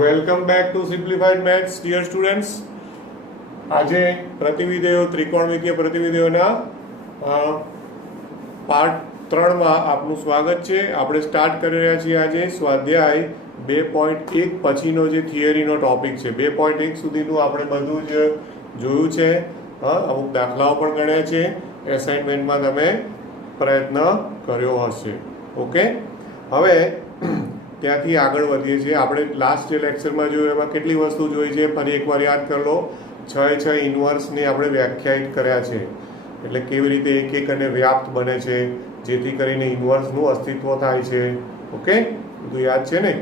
Welcome back to simplified maths dear students. આજે પ્રતિવિધેયો ત્રિકોણમિતીય પ્રતિવિધેયોના part 3માં આપનું સ્વાગત છે. આપણે સ્ટાર્ટ કરી રહ્યા છીએ આજે સ્વાધ્યાય 2.1 પછીનો જે થિયરીનો ટોપિક છે. 2.1 સુધીનું આપણે બધું જ જોયું છે. અમુક દાખલાઓ પણ ગણ્યા છે. એસાઇનમેન્ટમાં તમે પ્રયત્ન કર્યો હશે. ઓકે, હવે ત્યાંથી આગળ વધીએ છીએ. આપણે લાસ્ટ જે લેક્ચરમાં જોયું એમાં કેટલી વસ્તુ જોઈ છે ફરી એકવાર યાદ કરી લો. 6 ઇન્વર્સને આપણે વ્યાખ્યાયિત કર્યા છે, એટલે કેવી રીતે એક એક અને વ્યાપ્ત બને છે જેથી કરીને ઇન્વર્સનું અસ્તિત્વ થાય છે. ઓકે, બધું યાદ છે ને.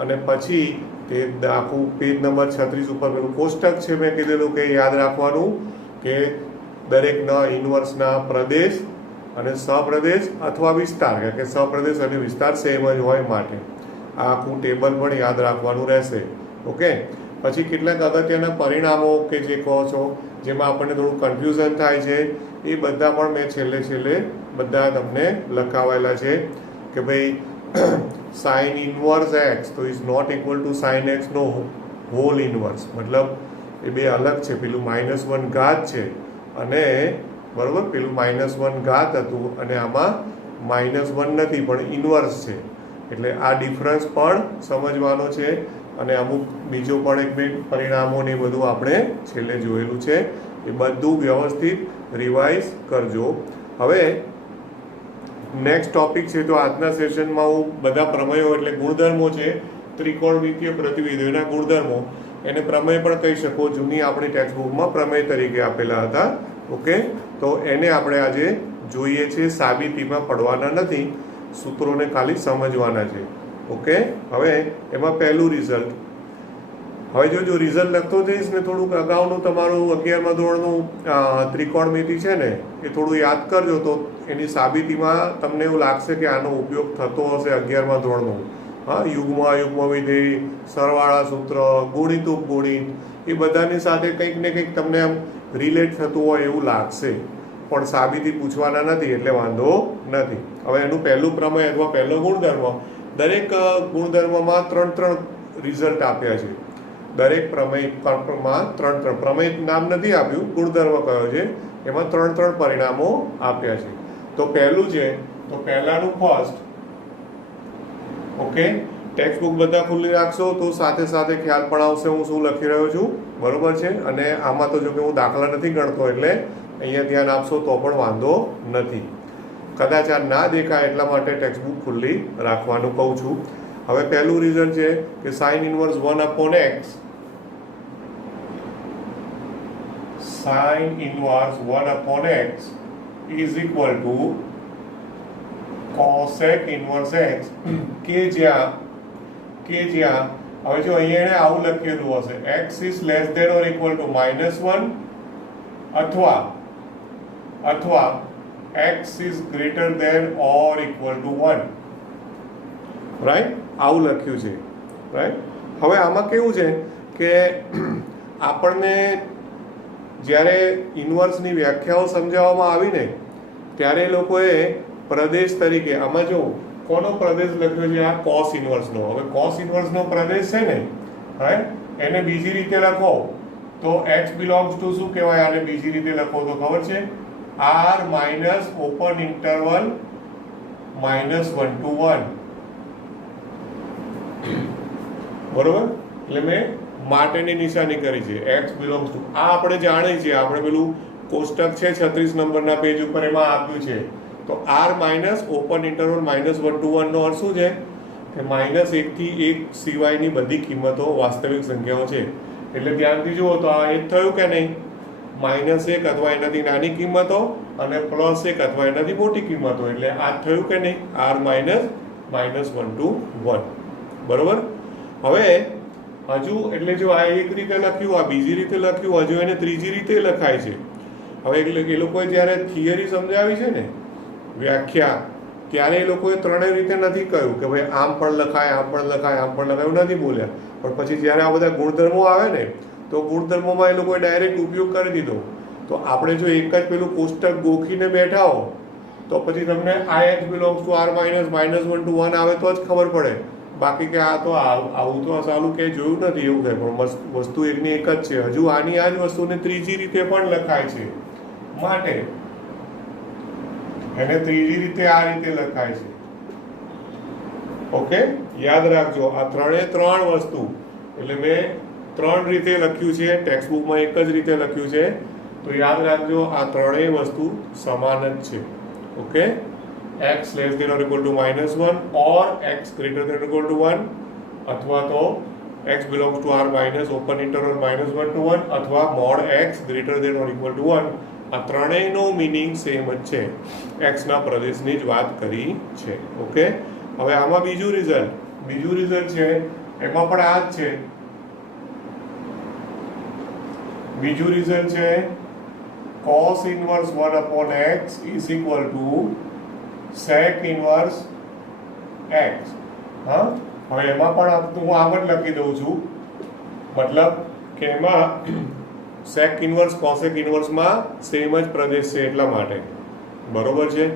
અને પછી તે આખું પેજ નંબર 36 ઉપર પેલું કોષ્ટક છે, મેં કીધેલું કે યાદ રાખવાનું કે દરેકના ઇન્વર્સના પ્રદેશ અને સપ્રદેશ અથવા વિસ્તાર, કે સપ્રદેશ અને વિસ્તાર સેમ જ હોય માટે આ આખું ટેબલ પણ યાદ રાખવાનું રહેશે. ઓકે, પછી કેટલાક અગત્યના પરિણામો કે જે કહો છો જેમાં આપણને થોડું કન્ફ્યુઝન થાય છે એ બધા પણ મેં છેલ્લે બધા તમને લખાવેલા છે કે ભાઈ સાઇન ઇન્વર્સ એક્સ તો is not equal to sine x નો હોલ ઇન્વર્સ. મતલબ એ બે અલગ છે. પેલું -1 ઘાત છે અને બરાબર પેલું -1 ઘાત હતું અને આમાં -1 નથી પણ ઇન્વર્સ છે. એટલે આ ડિફરન્સ પણ સમજવાનો છે. અને અમુક બીજો પણ એક બે પરિણામો ને બધું આપણે છેલ્લે જોયેલું છે. એ બધું વ્યવસ્થિત રિવાઇઝ કરજો. હવે નેક્સ્ટ ટોપિક છે, તો આજના સેશનમાં હું બધા પ્રમેયો એટલે ગુણધર્મો છે ત્રિકોણમિતીય પ્રતિવિધેયોના ગુણધર્મો, એને પ્રમેય પણ કહી શકો. જૂની આપણી ટેક્સ્ટબુકમાં પ્રમેય તરીકે આપેલા હતા. ઓકે, તો એને આપણે આજે જોઈએ છીએ. સાબિતીમાં પડવાના નથી, સૂત્રોને ખાલી સમજવાના છે. ઓકે, હવે એમાં પહેલું રિઝલ્ટ. હવે જો રિઝલ્ટ લખતો જઈશ ને થોડુંક અગાઉનું તમારું 11મા ધોરણનું ત્રિકોણમિતિ છે ને એ થોડું યાદ કરજો, તો એની સાબિતીમાં તમને એવું લાગશે કે આનો ઉપયોગ થતો હશે 11મા ધોરણનું. યુગ્મ વિધેય, સરવાળા સૂત્ર, ગુણિત ઉપગુણિત, એ બધાની સાથે કંઈક ને કંઈક તમને આમ રિલેટ થતું હોય એવું લાગશે, પણ સાબિતી પૂછવાના નથી એટલે વાંધો નથી. હવે એનું પહેલું પ્રમેય અથવા પહેલો ગુણધર્મ, દરેક ગુણધર્મમાં 3 રિઝલ્ટ આપ્યા છે. દરેક પ્રમેયમાં 3 પ્રમેય નામ નથી આપ્યું, ગુણધર્મ કયો છે એમાં 3 પરિણામો આપ્યા છે. તો પહેલું છે, તો પહેલાનું ફર્સ્ટ. ઓકે, ટેક્સ્ટ બુક બધા ખુલ્લી રાખશો તો સાથે સાથે ખ્યાલ પણ આવશે હું શું લખી રહ્યો છું. બરોબર છે. અને આમાં તો જો કે હું દાખલા નથી ગણતો એટલે અહીંયા ધ્યાન આપશો તો પણ વાંધો નથી. કદાચ આ ના દેખાય એટલા માટે ટેક્સ્ટ બુક ખુલ્લી રાખવાનું કહું છું. હવે પહેલું રિઝલ્ટ છે કે sine inverse 1/x, sine inverse 1/x is equal two cosec inverse x, કે જ્યાં હવે જો અહીંયા એને આવું લખેલું હશે x is less than or equal to -1 અથવા x is greater than or equal to 1. Right, આવું લખ્યું છે. રાઈટ, હવે આમાં કેવું છે કે આપણને જ્યારે ઇન્વર્સની વ્યાખ્યાઓ સમજાવવામાં આવી ને ત્યારે લોકોએ પ્રદેશ તરીકે આમાં જો કોનો પ્રદેશ લખ્યો છે, આ કોસ ઇન્વર્સનો. હવે કોસ ઇન્વર્સનો પ્રદેશ છે ને, રાઈટ, એને બીજી રીતે લખો તો x બિલોંગ્સ ટુ શું કહેવાય? આને બીજી રીતે લખો તો ખબર છે, r minus open interval -1 to 1. બરોબર, એટલે મેં માટેની નિશાની કરી છે. x belongs to આ આપણે જાણીએ છીએ, આપણે પેલું કોષ્ટક છે 36 નંબરના પેજ ઉપર એમાં આપ્યું છે. તો r minus open interval -1 to 1 નો અર્થ શું છે કે -1 થી 1 સિવાયની બધી કિંમતો વાસ્તવિક સંખ્યાઓ છે. એટલે ધ્યાનથી જુઓ તો આ 1 થયું કે નહીં? -1 અથવા એનાથી નાની કિંમતો અને +1 અથવા એનાથી મોટી કિંમતો, એટલે આ થયું કે નહીં? r -1 to 1. બરોબર. હવે હજુ એટલે જો આ એક રીતે લખ્યું, આ બીજી રીતે લખ્યું, હજુ એને ત્રીજી રીતે લખાય છે. હવે એટલે એ લોકોએ જ્યારે થિયરી સમજાવી છે ને વ્યાખ્યા, ત્યારે એ લોકોએ ત્રણેય રીતે નથી કહ્યું કે ભાઈ આમ પણ લખાય, આમ પણ લખાય, આમ પણ લખાય, એવું નથી બોલ્યા. પણ પછી જ્યારે આ બધા ગુણધર્મો આવે ને તો ગુણધર્મોમાં એ લોકોએ ડાયરેક્ટ ઉપયોગ કરી દીધો. તો આપણે જો એક જ પેલું કોષ્ટક ગોખીને બેઠા હો તો પછી તમને આ x belongs to r -1 to 1 આવે તો જ ખબર પડે બાકી કે આ તો આવું તો સાલું કે જોયું નથી એવું થાય, પણ વસ્તુ એકની એક જ છે. હજુ આની આ જ વસ્તુને ત્રીજી રીતે પણ લખાય છે, માટે એને ત્રીજી રીતે આ રીતે લખાય છે. ઓકે, યાદ રાખજો આ ત્રણ વસ્તુ, એટલે મેં 3 રીતે લખ્યું છે, ટેક્સ્ટ બુકમાં એક જ રીતે લખ્યું છે, તો યાદ રાખજો આ ત્રણેય વસ્તુ સમાન જ છે. Okay, x less than or equal to -1 or x greater than or equal to 1, અથવા તો x belongs to r minus open interval -1 to 1, અથવા mod x greater than or equal to 1. આ ત્રણેયનો મીનિંગ સેમ જ છે, x ના પ્રદેશની જ વાત કરી છે. ઓકે, હવે આમાં બીજું રિઝલ્ટ છે, એમાં પણ આ જ છે. બીજું રિઝલ્ટ છે cos inverse 1 upon x is equal to sec inverse x. હા, હવે એમાં પણ હું આમ જ લખી દઉં છું, મતલબ કે એમાં sec inverse cosec inverse માં સેમ જ પ્રદેશ છે એટલા માટે, બરોબર છે.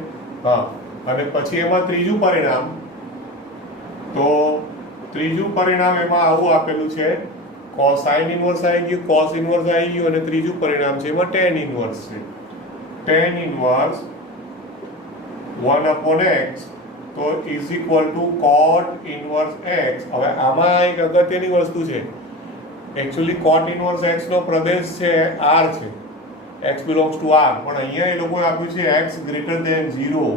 હા, અને પછી એમાં ત્રીજું પરિણામ, તો ત્રીજું પરિણામ એમાં આવું આપેલું છે, sin ઇનવર્સ આવી ગયું, cos ઇનવર્સ આવી ગયું, અને ત્રીજું પરિણામ છે એમાં tan ઇનવર્સ છે. tan ઇનવર્સ 1 upon x તો is equal two cot inverse x. હવે આમાં એક અગત્યની વસ્તુ છે, એકચ્યુઅલી cot ઇનવર્સ x નો પ્રદેશ છે r છે, x belongs to r, પણ અહીંયા એ લોકોએ આપ્યું છે x greater than 0.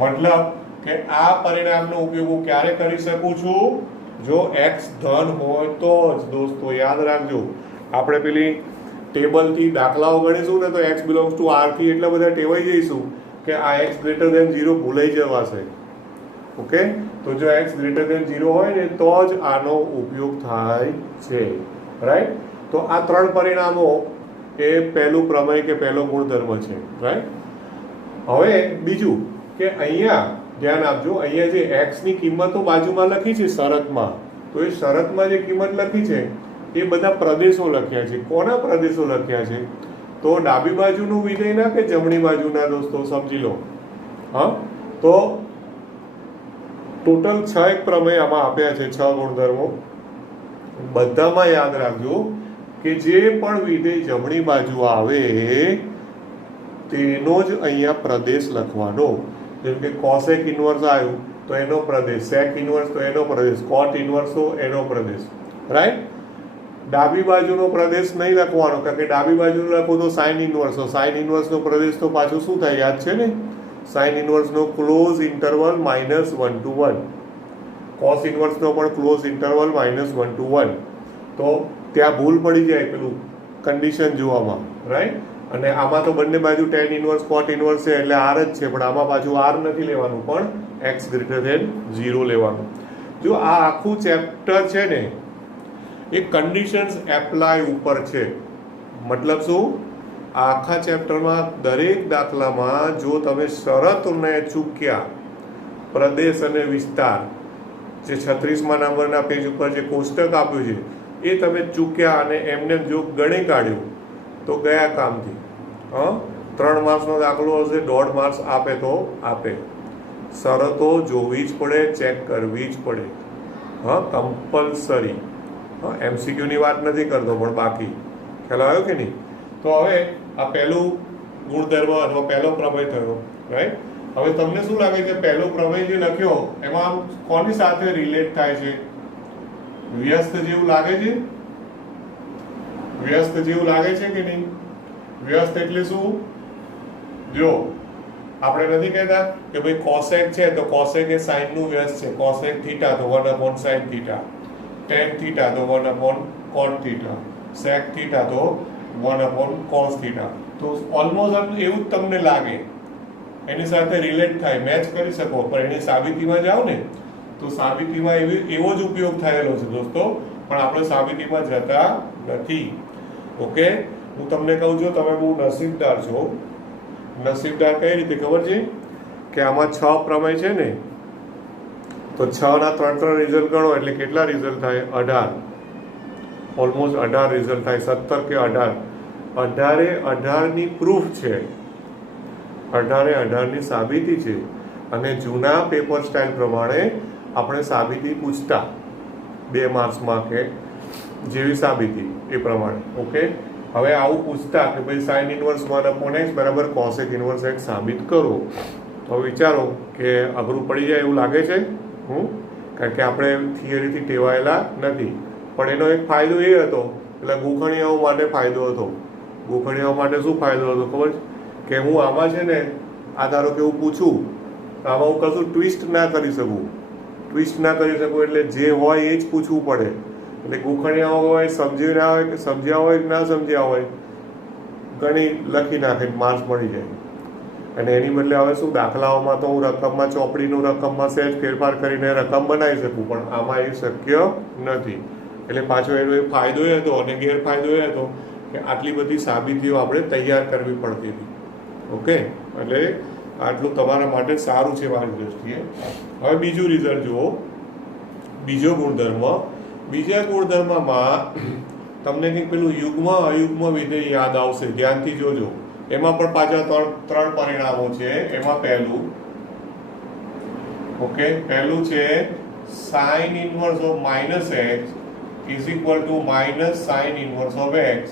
મતલબ કે આ પરિણામનો ઉપયોગ હું ક્યારે કરી શકું છું? જો x ધન હોય તો જ. દોસ્તો યાદ રાખજો, આપણે પેલી ટેબલથી દાખલાઓ ગણીશું ને તો x belongs to r થી એટલા બધા ટેવાઈ જઈશું કે આ x greater than 0 ભૂલાઈ જવાશે. ઓકે, તો જો x greater than 0 હોય ને તો જ આનો ઉપયોગ થાય છે, રાઈટ. તો આ 3 પરિણામો એ પહેલું પ્રમેય કે પહેલો ગુણધર્મ છે, રાઈટ. હવે બીજું કે અહીંયા ધ્યાન આપજો, અહીંયા જે x ની કિંમતો બાજુમાં લખી છે શરતમાં, તો એ શરતમાં જે કિંમત લખી છે એ બધા પ્રદેશો લખ્યા છે. કોના પ્રદેશો લખ્યા છે? તો ડાબી બાજુનું વિધેયના કે જમણી બાજુના? દોસ્તો સમજી લો. હા, તો ટોટલ 6 એક પ્રમેય આમાં આપ્યા છે, 6 ગુણધર્મો. બધામાં યાદ રાખજો કે જે પણ વિધેય જમણી બાજુ આવે તેનો જ અહીંયા પ્રદેશ લખવાનો. જેમ કે cosec ઇનવર્સ આવ્યું તો એનો પ્રદેશ, sec ઇનવર્સ તો એનો પ્રદેશ, cot ઇનવર્સ તો એનો પ્રદેશ, રાઈટ. ડાબી બાજુનો પ્રદેશ નહીં લખવાનો, કારણ કે ડાબી બાજુનો લખો તો sin ઇનવર્સ, તો sin ઇનવર્સનો પ્રદેશ તો પાછું શું થાય યાદ છે ને? sin ઇનવર્સનો ક્લોઝ ઇન્ટરવલ -1 to 1, cos ઇનવર્સનો પણ ક્લોઝ ઇન્ટરવલ -1 to 1. તો ત્યાં ભૂલ પડી જાય પેલું કન્ડિશન જોવામાં, રાઈટ. અને આમાં તો બંને બાજુ tan ઇનવર્સ cot ઇનવર્સ છે એટલે r જ છે, પણ આમાં પાછું r નથી લેવાનું, પણ x greater than 0 લેવાનું. જો આ આખું ચેપ્ટર છે ને એ કન્ડિશન્સ એપ્લાય ઉપર છે. મતલબ શું? આખા ચેપ્ટરમાં દરેક દાખલામાં જો તમે શરતોને ચૂક્યા, પ્રદેશ અને વિસ્તાર, જે 36મા નંબરના પેજ ઉપર જે કોષ્ટક આપ્યું છે એ તમે ચૂક્યા અને એમને જો ગણી કાઢ્યું તો ગયા કામથી. 3 માર્ક્સનો દાખલો હશે, 1.5 માર્ક્સ આપે તો આપે. શરતો જોવી જ પડે, ચેક કરવી જ પડે, કમ્પલસરી. MCQની વાત નથી કરતો, પણ બાકી ખ્યાલ આવ્યો કે નહીં? તો હવે આ પહેલું ગુણધર્મ અથવા પહેલો પ્રમેય થયો, રાઈટ. હવે તમને શું લાગે છે પહેલો પ્રમેય જે લખ્યો એમાં કોની સાથે રિલેટ થાય છે? વ્યસ્ત જેવું લાગે છે? વ્યસ્ત જેવું લાગે છે કે નહીં? વ્યસ્ત એટલે શું? જો આપણે નથી કહેતા કે ભાઈ cosec છે તો cosec એ sin નું વ્યસ્ત છે, cosec થીટા તો 1 upon sin theta, tan theta તો 1 upon cot theta, sec theta તો 1 upon cos થીટા. તો ઓલમોસ્ટ એવું જ તમને લાગે, એની સાથે રિલેટ થાય, મેચ કરી શકો. પણ એની સાબિતીમાં જાઓ ને તો સાબિતીમાં એવો જ ઉપયોગ થયેલો છે દોસ્તો, પણ આપણે સાબિતીમાં જતા નથી. ઓકે, હું તમને કહું છું, તમે બહુ નસીબદાર છો. નસીબદાર કઈ રીતે ખબર છે? કે આમાં 6 પ્રમેય છે ને, તો 6 ના 3 રિઝલ્ટ ગણો એટલે કેટલા રિઝલ્ટ થાય? 18. ઓલમોસ્ટ 18 રિઝલ્ટ થાય, 17 કે 18. 18 ની પ્રૂફ છે, 18 ની સાબિતી છે. અને જૂના પેપર સ્ટાઇલ પ્રમાણે આપણે સાબિતી પૂછતા 2 માર્ક્સમાં કે જેવી સાબિતી એ પ્રમાણે. ઓકે, હવે આવું પૂછતા કે ભાઈ સાઇન ઇનવર્સ 1/x બરાબર કોસેક ઇનવર્સ x સાબિત કરો. તો વિચારો કે અઘરું પડી જાય એવું લાગે છે. કારણ કે આપણે થિયરીથી ટેવાયેલા નથી. પણ એનો એક ફાયદો એ હતો, એટલે ગોખણિયાઓ માટે ફાયદો હતો. ગોખણિયાઓ માટે શું ફાયદો હતો ખબર છે? કે હું આમાં છે ને, આ ધારો કે હું પૂછું, આમાં હું કશું ટ્વિસ્ટ ના કરી શકું. ટ્વિસ્ટ ના કરી શકું એટલે જે હોય એ જ પૂછવું પડે. એટલે ગોખણિયાઓ હોય, સમજ્યા હોય કે ના સમજ્યા હોય, ઘણી લખી નાખે, માર્ક્સ મળી જાય. અને એની બદલે હવે શું, દાખલાઓમાં તો હું રકમમાં, ચોપડીનું રકમમાં સહેજ ફેરફાર કરીને રકમ બનાવી શકું, પણ આમાં એ શક્ય નથી. એટલે પાછો એનો એક ફાયદો એ હતો અને ગેરફાયદો એ હતો કે આટલી બધી સાબિતીઓ આપણે તૈયાર કરવી પડતી હતી. ઓકે, એટલે આટલું તમારા માટે સારું છે મારી દ્રષ્ટિએ. હવે બીજું રિઝલ્ટ જુઓ, બીજો ગુણધર્મ. બીજા ગુણધર્મમાં તમને કંઈક પેલું યુગ્મ અયુગ્મ વિધેય યાદ આવશે, ધ્યાનથી જોજો. એમાં પણ પાછા ત્રણ પરિણામો છે. એમાં પહેલું, ઓકે, પહેલું છે sine inverse of -x is equal two minus sine inverse of x.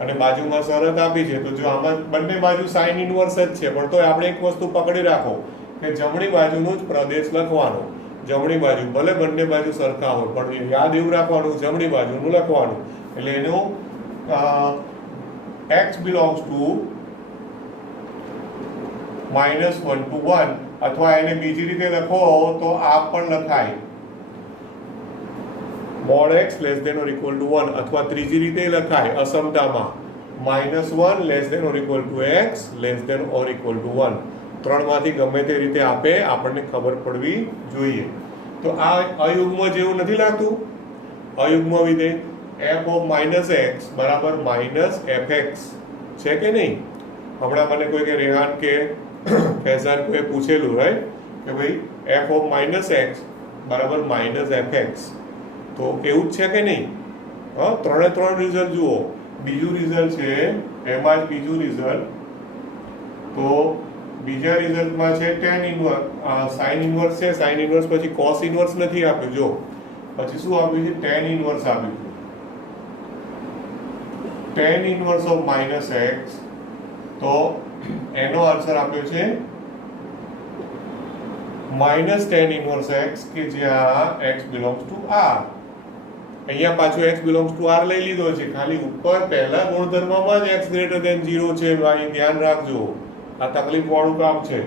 અને બાજુમાં શરત આપી છે. તો જો આમાં બંને બાજુ સાઇન ઇનવર્સ જ છે, પણ તોય આપણે એક વસ્તુ પકડી રાખો કે જમણી બાજુનો જ પ્રદેશ લખવાનો. જમણી બાજુ ભલે બંને બાજુ સરખા હોય, પણ યાદ એવું રાખવાનું જમણી બાજુનું લખવાનું. એટલે એનું x બિલોંગ્સ ટુ -1 to 1, અથવા એને બીજી રીતે લખો તો આ પણ લખાય mod x less than or equal to 1, અથવા ત્રીજી રીતે લખાય અસમતામાં -1 less than or equal to x less than or equal to 1. ત્રણમાંથી ગમે તે રીતે આપે, આપણને ખબર પડવી જોઈએ. તો આ અયુગ્મ જેવું નથી લાગતું? અયુગ્મ વિધેય f of -x બરાબર -fx છે કે નહીં? હમણાં મને કોઈ કે રેહાન કે ફૈઝાન કોઈ પૂછેલું, રાઈટ, કે ભાઈ f of -x બરાબર -fx. તો એવું જ છે કે નહીં? ત્રણે ત્રણ રિઝલ્ટ જુઓ. બીજું રિઝલ્ટ છે એમાં જ બીજું રિઝલ્ટ. તો બીજા રિઝલ્ટમાં છે tan ઇનવર્સ, સાઇન ઇનવર્સ છે. સાઇન ઇનવર્સ પછી કોસ ઇનવર્સ નથી આપ્યું. જો પછી શું આપ્યું છે? tan ઇનવર્સ આપ્યું છે. tan ઇનવર્સ ઓફ -x, તો એનો આન્સર આપ્યો છે -tan ઇનવર્સ x, કે જ્યાં x બિલોંગ્સ ટુ r. અહીંયા પાછું x બિલોંગ્સ ટુ r લઈ લીધો છે. ખાલી ઉપર પહેલા ગુણધર્મમાં જ x ગ્રેટર ધેન 0 છે. ભાઈ ધ્યાન રાખજો, આ તકલીફ વાળું કામ છે.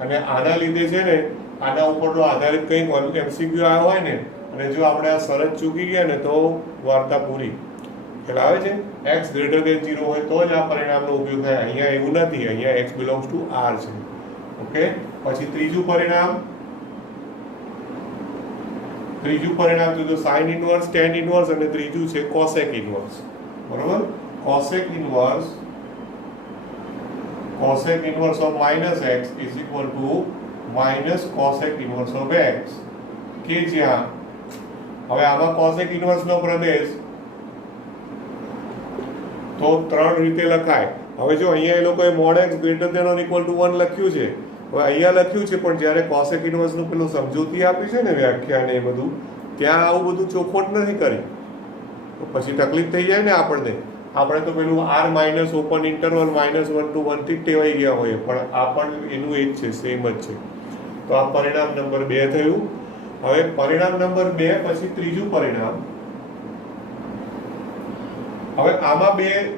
અને આના લીધે છે ને, આના ઉપરનો આધારિત કંઈક MCQ આવ્યો હોય ને, અને જો આપણે આ શરત ચૂકી ગયા ને, તો વાર્તા પૂરી. ખ્યાલ આવે છે? x ગ્રેટર ધેન 0 હોય તો જ આ પરિણામનો ઉપયોગ થાય. અહીંયા એવું નથી, અહીંયા x બિલોંગ્સ ટુ r છે. ઓકે, પછી ત્રીજું પરિણામ તો સાઇન ઇનવર્સ, tan ઇનવર્સ, અને ત્રીજું છે કોસેક ઇનવર્સ. બરોબર? Cosec inverse of -x is equal two minus cosec inverse of x, કે જ્યાં હવે આમાં કોસેક ઇનવર્સનો પ્રદેશ તો ત્રણ રીતે લખાય. હવે જો અહીંયા એ લોકોએ mod x greater than or equal to 1 લખ્યું છે. હવે અહીંયા લખ્યું છે, પણ જ્યારે કોસેક ઇનવર્સનું પેલું સમજૂતી આપી છે ને, વ્યાખ્યા ને એ બધું, ત્યાં આવું બધું ચોખવટ નથી કરી. તો પછી તકલીફ થઈ જાય ને આપણને. આપણે તો પેલું r minus open interval -1 to 1 થી ટેવાઈ ગયા હોઈએ, પણ આ પણ એનું એ જ છે, સેમ જ છે. તો આ પરિણામ નંબર 2 થયું. હવે પરિણામ નંબર 2 પછી ત્રીજું પરિણામ. હવે આમાં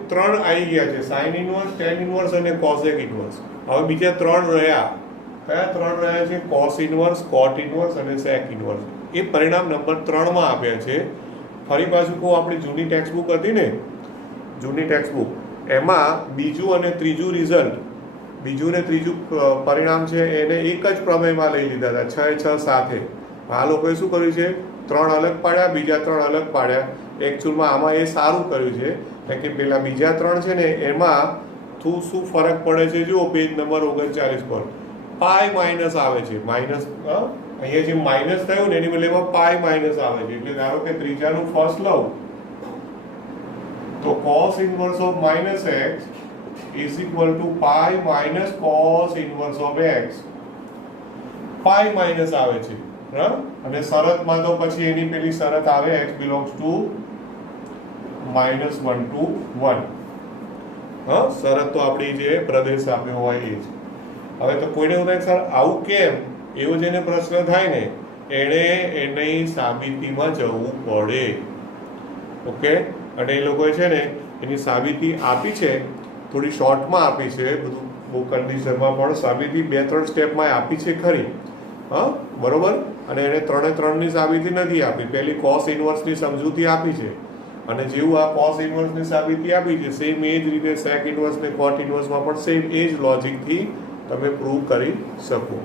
ત્રણ આવી ગયા છે, સાઇન ઇનવર્સ, tan ઇનવર્સ અને કોસેક ઇનવર્સ. હવે બીજા ત્રણ રહ્યા. કયા ત્રણ રહ્યા છે? કોસ ઇનવર્સ, કોટ ઇનવર્સ અને સેક ઇનવર્સ. એ પરિણામ નંબર 3 માં આપ્યા છે. ફરી પાછું કહું, આપણી જૂની ટેક્સ્ટબુક હતી ને, જૂની ટેક્સ્ટબુક, એમાં બીજું અને ત્રીજું રિઝલ્ટ, બીજું ને ત્રીજું પરિણામ છે એને એક જ પ્રમેયમાં લઈ લીધા હતા, 6 સાથે. આ લોકોએ શું કર્યું છે? 3 અલગ પાડ્યા, બીજા 3 અલગ પાડ્યા. એકચ્યુઅલમાં આમાં એ સારું કર્યું છે, કારણ કે પેલા બીજા 3 છે ને, એમાં શું ફરક પડે છે? જુઓ પેજ નંબર 39 પર પાઈ માઇનસ આવે છે. માઇનસ અહીંયા જે માઇનસ થયું ને, એની બદલે એમાં પાઈ માઇનસ આવે છે. એટલે ધારો કે ત્રીજાનું ફર્સ્ટ લઉં તો cos inverse of -x is equal to pi minus cos inverse of x. Pi minus આવે છે. હા, અને શરતમાં તો પછી એની પેલી શરત આવે x બિલોંગ્સ ટુ -1 to 1. હા, શરત તો આપણી જે પ્રદેશ આપ્યો હોય એ જ. હવે તો કોઈને એવું થાય સર આવું કેમ, એવો જેને પ્રશ્ન થાય ને એણે એની સાબિતીમાં જવું પડે. ઓકે, અને એ લોકોએ છે ને એની સાબિતી આપી છે, થોડી શોર્ટમાં આપી છે, બધું બહુ કન્ડિશનમાં પણ સાબિતી 2-3 સ્ટેપમાં આપી છે ખરી. હા, બરોબર. અને એને 3-3ની સાબિતી નથી આપી, પહેલી કોસ ઇન્વર્સની સમજૂતી આપી છે, અને જેવું આ કોસ ઇન્વર્સની સાબિતી આપી છે સેમ એ જ રીતે સેક ઇન્વર્સ ને કોટ ઇન્વર્સમાં પણ સેમ એ જ લોજિકથી તમે પ્રૂવ કરી શકો.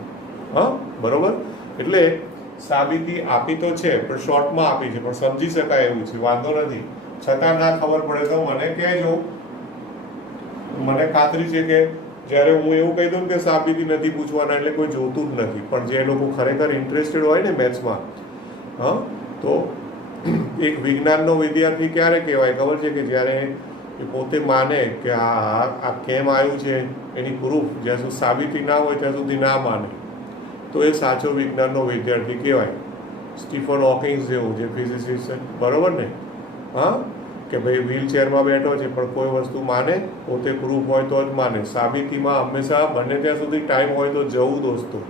હા, બરોબર. એટલે સાબિતી આપી તો છે પણ શોર્ટમાં આપી છે, પણ સમજી શકાય એવું છે, વાંધો નથી. છતાં ના ખબર પડે તો મને કહેજો. મને ખાતરી છે કે જ્યારે હું એવું કહી દઉં કે સાબિતી નથી પૂછવાના એટલે કોઈ જોતું જ નથી, પણ જે લોકો ખરેખર ઇન્ટરેસ્ટેડ હોય ને મેથ્સમાં, હા, તો એક વિજ્ઞાનનો વિદ્યાર્થી ક્યારે કહેવાય ખબર છે કે જ્યારે એ પોતે માને કે આ કેમ આવ્યું છે એની પ્રૂફ જ્યાં સુધી સાબિતી ના હોય ત્યાં સુધી ના માને, તો એ સાચો વિજ્ઞાનનો વિદ્યાર્થી કહેવાય. સ્ટીફન હોકિંગ્સ જેવું જે ફિઝિસિસ્ટ છે, બરોબર ને. હા, કે ભાઈ વ્હીલચેરમાં બેઠો છે પણ કોઈ વસ્તુ માને, પોતે પ્રૂફ હોય તો જ માને. સાબિતીમાં હંમેશા બને ત્યાં સુધી ટાઈમ હોય તો જવું દોસ્તો,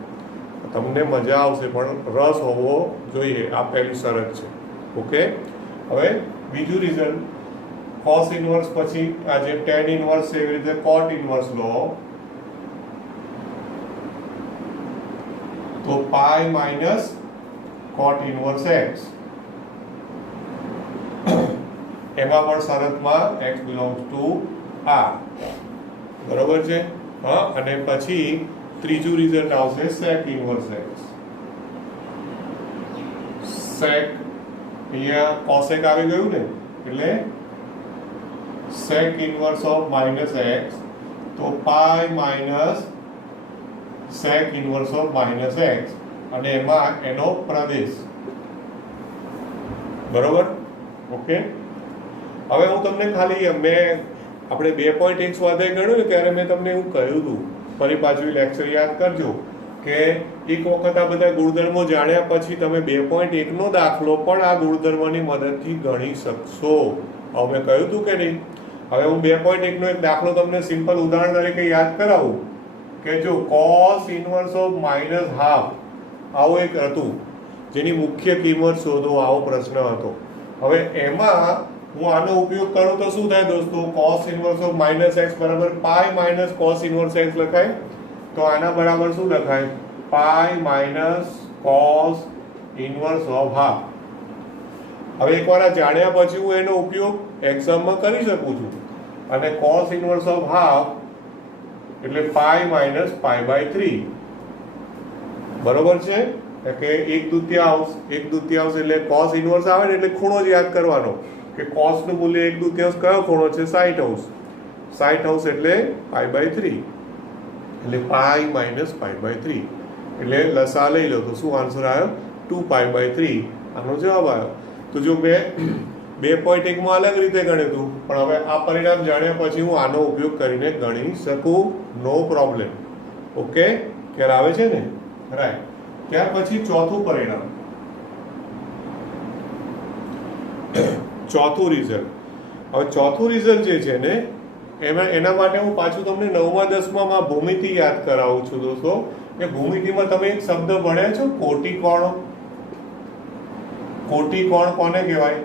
તમને મજા આવશે પણ રસ હોવો જોઈએ, આ પહેલી શરત છે. ઓકે, હવે બીજું રીઝન, કોસ ઇન્વર્સ પછી આ જે ટેન ઇન્વર્સ છે એવી રીતે કોટ ઇન્વર્સ લો તો પાઈ માઇનસ કોટ ઇન્વર્સ એક્સ, એમાં પણ શરતમાં x બિલોંગ્સ ટુ r, બરોબર છે. હા, અને પછી ત્રીજું રિઝલ્ટ આવશે સેક ઇન્વર્સ એક્સ. સેક અહીંયા કોસેક આવી ગયું ને, એટલે sec inverse of minus x, તો pi minus sec inverse of minus x, અને એમાં એનો પ્રદેશ, બરોબર. ઓકે, હવે હું તમને ખાલી આપણે 2.1 સ્વાધ્યાય ગણ્યું ને ત્યારે મેં તમને એવું કહ્યું હતું, ફરી પાછું લેક્ચર યાદ કરજો કે એક વખત આ બધા ગુણધર્મો જાણ્યા પછી તમે 2.1નો દાખલો પણ આ ગુણધર્મની મદદથી ગણી શકશો. હવે મેં કહ્યું હતું કે નહીં. હવે હું 2.1નો એક દાખલો તમને સિમ્પલ ઉદાહરણ તરીકે યાદ કરાવું કે જો cos ઇન્વર્સ ઓફ -1/2 આવું એક હતું, જેની મુખ્ય કિંમત શોધો, આવો પ્રશ્ન હતો. હવે એમાં હું આનો ઉપયોગ કરું તો શું થાય દોસ્તો, cos ઇન્વર્સ ઓફ -x બરાબર પાઈ માઇનસ cos ઇન્વર્સ x લખાય, તો આના બરાબર શું લખાય, પાઈ માઇનસ cos ઇન્વર્સ ઓફ ½ હવે એકવાર આ જાણ્યા પછી હું એનો ઉપયોગ એક્ઝામમાં કરી શકું છું, અને cos ઇન્વર્સ ઓફ ½ એટલે પાઈ માઇનસ π/3, બરોબર છે. કે 1/2 એટલે cos ઇન્વર્સ આવે ને એટલે ખૂણો જ યાદ કરવાનો કે cos નું મૂલ્ય 1/2 કયો ખૂણો છે, 60° એટલે π/3, એટલે પાઈ માઇનસ π/3, એટલે લસા લઈ લો તો શું આન્સર આવ્યો, 2π/3 આનો જવાબ આવ્યો. તો જો મેં 2.1માં અલગ રીતે ગણ્યું હતું, પણ હવે આ પરિણામ જાણ્યા પછી હું આનો ઉપયોગ કરીને ગણી શકું, નો પ્રોબ્લેમ. ઓકે, ખ્યાલ આવે છે ને, રાઈટ. ત્યાર પછી ચોથું પરિણામ, ચોથું રિઝલ્ટ. હવે ચોથું રિઝલ્ટ જે છે ને એના માટે હું પાછું તમને 9મા 10મામાં ભૂમિતિ યાદ કરાવું છું દોસ્તો, કે ભૂમિતિમાં તમે એક શબ્દ ભણ્યા છો, કોટિકોણ. કોટિકોણ કોને કહેવાય,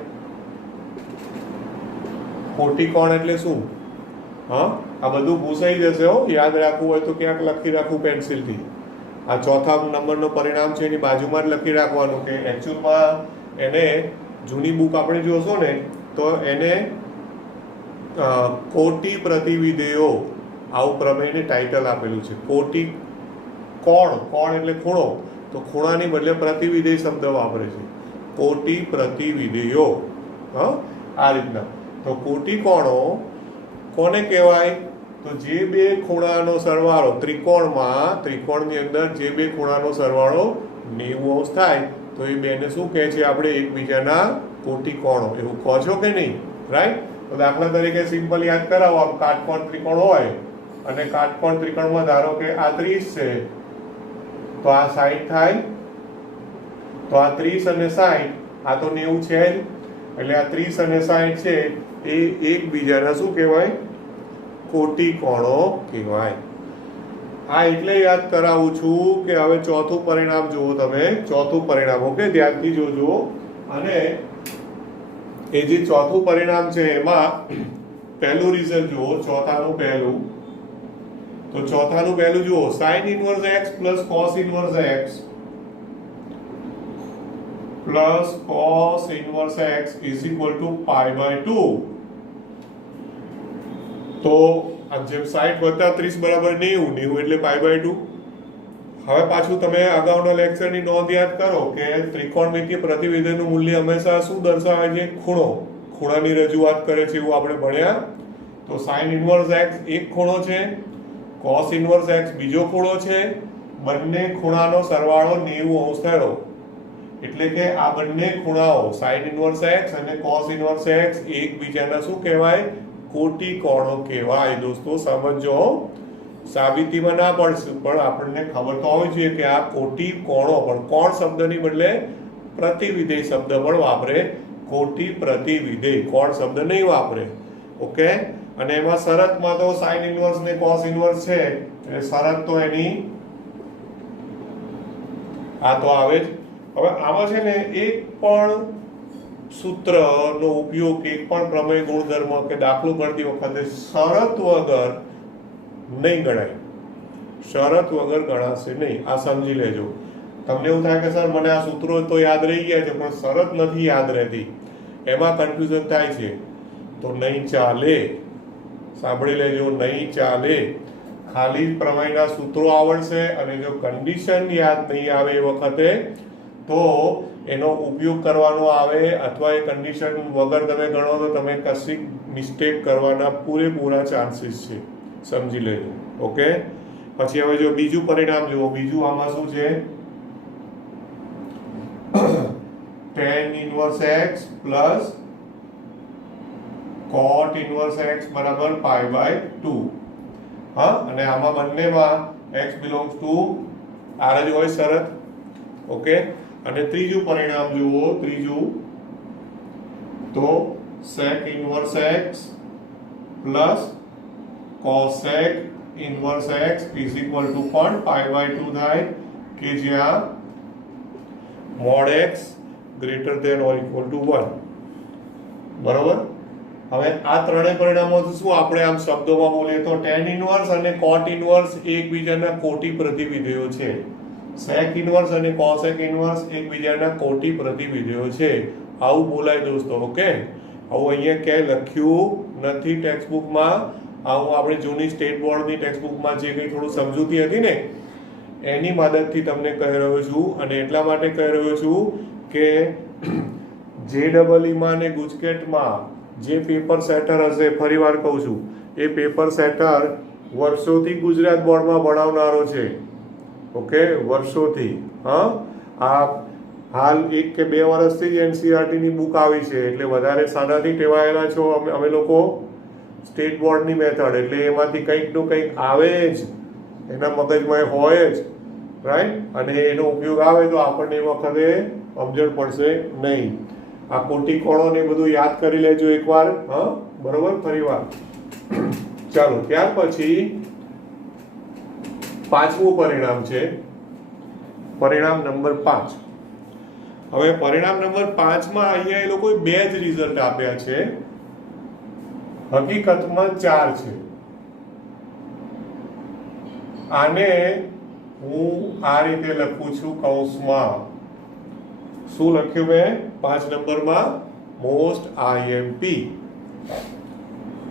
કોટિકોણ એટલે શું? હા, આ બધું પૂછાઈ જશે હો, યાદ રાખવું હોય તો ક્યાંક લખી રાખવું પેન્સિલથી. આ ચોથા નંબરનો પરિણામ છે એની બાજુમાં જ લખી રાખવાનું કે એકચ્યુઅલમાં એને જૂની બુક આપણે જોશો ને તો એને કોટિ પ્રતિવિધેયો આવું પ્રમેયને ટાઇટલ આપેલું છે. કોટિ કોણ, કોણ એટલે ખૂણો, તો ખૂણાની બદલે પ્રતિવિધેય શબ્દ વાપરે છે, કોટિ પ્રતિવિધેયો. હા, આ રીતના. તો કોટિકોણો કોને કહેવાય, તો જે બે ખૂણાનો સરવાળો ત્રિકોણની અંદર જે બે ખૂણાનો સરવાળો 90° થાય તો એ બેને શું કહે છે આપણે, એકબીજાના કોટિકોણો, એવું કહો છો કે નહીં, રાઈટ. તો દાખલા તરીકે સિમ્પલ યાદ કરાવો, આમ કાટકોણ ત્રિકોણ હોય અને કાટકોણ ત્રિકોણમાં ધારો કે આ 30 છે તો આ 60 થાય, તો આ 30 અને 60 આ તો 90 છે જ, એટલે આ 30 અને 60 છે એ એકબીજાના શું કહેવાય? કોટી કોણો કહેવાય. આ એટલે યાદ કરાવું છું કે હવે ચોથું પરિણામ જુઓ તમે, ચોથું પરિણામ ઓકે, ધ્યાનથી જોજો. અને એ જે ચોથું પરિણામ છે એમાં પહેલું રિઝલ્ટ જુઓ, ચોથાનું પહેલું. તો ચોથાનું પહેલું જુઓ, sin inverse x plus cos inverse x plus cos inverse x is equal to π/2. તો આ જેમ 60 વત્તા 30 બરાબર 90, 90 એટલે π/2. હવે પાછું તમે અગાઉના લેક્ચરની નોંધ યાદ કરો કે ત્રિકોણમિતીય પ્રતિવિધેયનું મૂલ્ય હંમેશા શું દર્શાવે છે? ખૂણો. ખૂણાની રજૂઆત કરે છે એવું આપણે ભણ્યા. તો sin ઇન્વર્સ x એક ખૂણો છે, cos ઇન્વર્સ x બીજો ખૂણો છે, બંને ખૂણાનો સરવાળો 90 અંશ થયો. એટલે કે આ બંને ખૂણાઓ sin ઇન્વર્સ x અને cos ઇન્વર્સ x એકબીજાના શું કહેવાય? કોટી કોણો કહેવાય. દોસ્તો સમજો, સાબિતીમાં ના પડશે પણ આપણને ખબર તો હોવી જોઈએ કે આ કોટી કોણો, પણ કોણ શબ્દની બદલે પ્રતિવિધેય શબ્દ પણ વાપરે. કોટી પ્રતિવિધેય, કોણ શબ્દ નહીં વાપરે. ઓકે. અને એમાં શરતમાં તો sin ઇન્વર્સ ને cos ઇન્વર્સ છે, એટલે શરત તો એની આ તો આવે જ. હવે આમાં છે ને એક પણ સૂત્રનો ઉપયોગ, એક પણ પ્રમેય, ગુણધર્મ કે દાખલો ગણતી વખતે શરત વગર નહીં ગણાય. શરત વગર ગણાશે નહીં, આ સમજી લેજો. તમને એવું થાય કે સર મને આ સૂત્રો તો યાદ રહી ગયા છે પણ શરત નથી યાદ રહેતી, એમાં કન્ફ્યુઝન થાય છે, તો નહીં ચાલે. સાંભળી લેજો, નહીં ચાલે. ખાલી પ્રમેયના સૂત્રો આવડશે અને જો કન્ડિશન યાદ નહીં આવે એ વખતે તો એનો ઉપયોગ કરવાનો આવે, અથવા એ કન્ડિશન વગર તમે ગણો તો તમે કશી મિસ્ટેક કરવાના પૂરેપૂરા ચાન્સીસ છે. સમજી લેજો. ઓકે. પછી હવે જો બીજું પરિણામ જુઓ. બીજું આમાં શું છે? tan inverse x plus cot inverse x બરાબર π/2. હા, અને આમાં બંનેમાં x belongs to r જ હોય શરત. ઓકે. અને ત્રીજું પરિણામ જુઓ. ત્રીજું તો sec inverse x plus cosec inverse x is equal to પણ π/2 થાય, કે જ્યાં mod x greater than or equal to 1. બરોબર. હવે આ ત્રણેય પરિણામો શું આપણે આમ શબ્દોમાં બોલીએ તો tan ઇન્વર્સ અને cot ઇન્વર્સ એકબીજાના કોટી પ્રતિવિધેયો છે. sec ઇન્વર્સ અને cosec ઇન્વર્સ એકબીજાના કોટી પ્રતિવિધેયો છે. આવું બોલાય દોસ્તો. ઓકે. આવું અહીંયા ક્યાંય લખ્યું નથી ટેક્સ્ટબુકમાં. આવું આપણે જૂની સ્ટેટ બોર્ડની ટેક્સ્ટબુકમાં જે કંઈ થોડું સમજૂતી હતી ને એની મદદથી તમને કહી રહ્યો છું. અને એટલા માટે કહી રહ્યો છું કે JEE ને ગુજકેટમાં જે પેપર સેટર હશે, ફરી વાર કહું છું, એ પેપર સેટર વર્ષોથી ગુજરાત બોર્ડમાં ભણાવનારો છે. ઓકે. વર્ષોથી. હા, આ હાલ 1 કે 2 વર્ષથી જ NCERT ની બુક આવી છે, એટલે વધારે સાદાથી ટેવાયેલા છો અમે લોકો સ્ટેટ બોર્ડની મેથડ, એટલે એમાંથી કંઈક નું કંઈક આવે જ, એના મગજમાં હોય જ, રાઈટ. અને એનો ઉપયોગ આવે તો આપણને એ વખતે સમજણ પડશે નહીં. આ કોટી કોણો ને બધું યાદ કરી લેજો એકવાર. હા, બરોબર. ફરી વાર ચાલો. ત્યાર પછી પાંચમું પરિણામ છે, પરિણામ નંબર 5. હવે પરિણામ નંબર 5 માં અહીંયા એ લોકોએ 2 જ રિઝલ્ટ આપ્યા છે, હકીકતમાં 4 છે. આને હું આ રીતે લખું છું કૌંસમાં. શું લખ્યું મેં 5 નંબરમાં? Most IMP.